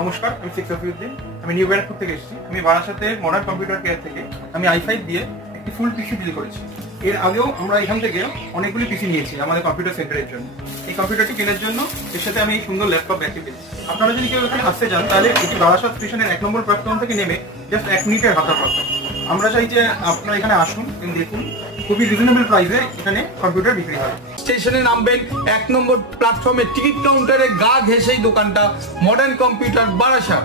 নমস্কার, আমি শেখ সফিউদ্দিন। আমি নিউ ব্যারাকপুর থেকে এসেছি। আমি বারাসাতে মডার্ন কম্পিউটার কেয়ার থেকে আমি i5 দিয়ে একটি ফুল পিসি ডিল করেছি। এর আগেও আমরা এখান থেকে অনেকগুলি পিসি নিয়েছি আমাদের কম্পিউটার সেন্টারের জন্য। এই কম্পিউটারটি কেনার জন্য এর সাথে আমি সুন্দর ল্যাপটপ ব্যাকে পেয়েছি। আপনারা যদি কেউ এখানে আসতে চান তাহলে এটি বারাসাত স্টেশনের 1 নম্বর প্ল্যাটফর্ম থেকে নেমে জাস্ট 1 মিনিটের হাঁটা পথ। আমরা চাই যে আপনারা এখানে আসুন এবং দেখুন, খুবই রিজনেবল প্রাইসে এখানে কম্পিউটার বিক্রি হয়। স্টেশনে নামবেন, 1 নম্বর প্ল্যাটফর্মে টিকিট কাউন্টারে গা ঘেঁষেই দোকানটা, মডার্ন কম্পিউটার বারাসাত।